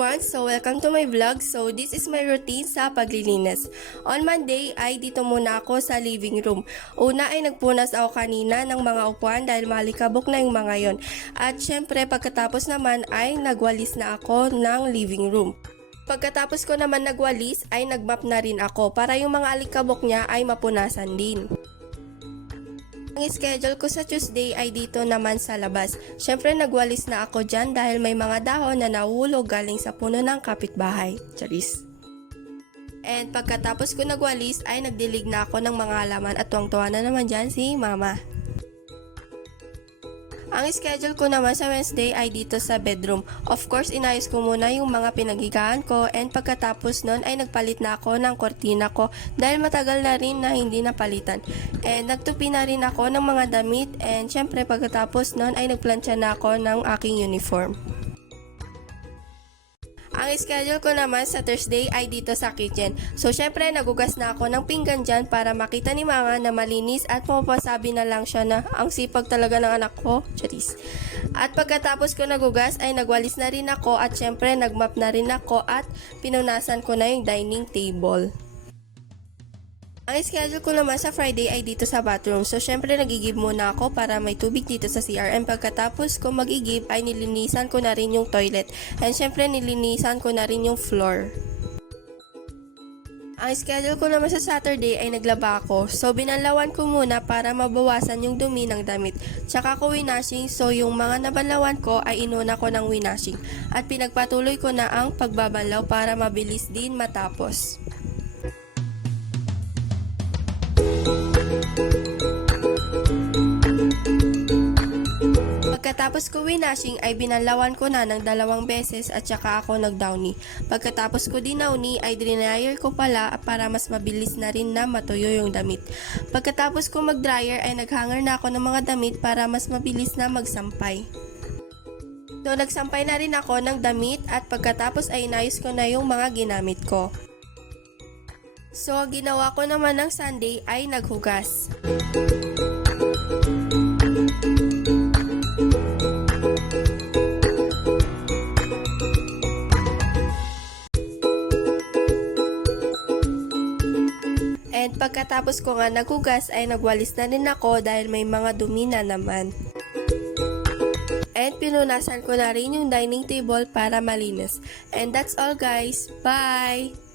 everyone! So, welcome to my vlog. So, this is my routine sa paglilinis. On Monday ay dito muna ako sa living room. Una ay nagpunas ako kanina ng mga upuan dahil malikabok na yung mga yon. At syempre, pagkatapos naman ay nagwalis na ako ng living room. Pagkatapos ko naman nagwalis ay nagmap na rin ako para yung mga alikabok niya ay mapunasan din. Ang schedule ko sa Tuesday ay dito naman sa labas. Syempre nagwalis na ako dyan dahil may mga dahon na nahulog galing sa puno ng kapitbahay. Charis. And pagkatapos ko nagwalis ay nagdilig na ako ng mga halaman at tuwang-tuwa na naman dyan si mama. Ang schedule ko naman sa Wednesday ay dito sa bedroom. Of course, inayos ko muna yung mga pinaghigaan ko and pagkatapos nun ay nagpalit na ako ng kortina ko dahil matagal na rin na hindi napalitan. And nagtupi na rin ako ng mga damit and syempre pagkatapos nun ay nagplansya na ako ng aking uniform. Ang schedule ko naman sa Thursday ay dito sa kitchen. So, syempre, nagugas na ako ng pinggan dyan para makita ni mama na malinis at pumapasabi na lang siya na ang sipag talaga ng anak ko. Charis. At pagkatapos ko nagugas ay nagwalis na rin ako at syempre, nagmap na rin ako at pinunasan ko na yung dining table. Ang schedule ko naman sa Friday ay dito sa bathroom. So, syempre nagigib muna ako para may tubig dito sa CR. And pagkatapos ko magigib ay nilinisan ko na rin yung toilet. And syempre nilinisan ko na rin yung floor. Ang schedule ko naman sa Saturday ay naglaba ako. So, binanlawan ko muna para mabawasan yung dumi ng damit. Tsaka ko winashing. So, yung mga nabanlawan ko ay inuna ko ng winashing. At pinagpatuloy ko na ang pagbabanlaw para mabilis din matapos. Pagkatapos ko winashing ay binanlawan ko na ng 2 beses at saka ako nag-downy. Pagkatapos ko dinowny ay dryer ko pala para mas mabilis na rin na matuyo yung damit. Pagkatapos ko mag-dryer ay naghanger na ako ng mga damit para mas mabilis na magsampay. So nagsampay na rin ako ng damit at pagkatapos ay inayos ko na yung mga ginamit ko. So ginawa ko naman ng Sunday ay naghugas. And pagkatapos ko nga naghugas ay nagwalis na rin ako dahil may mga dumi na naman. And pinunasan ko na rin yung dining table para malinis. And that's all guys. Bye!